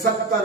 70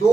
2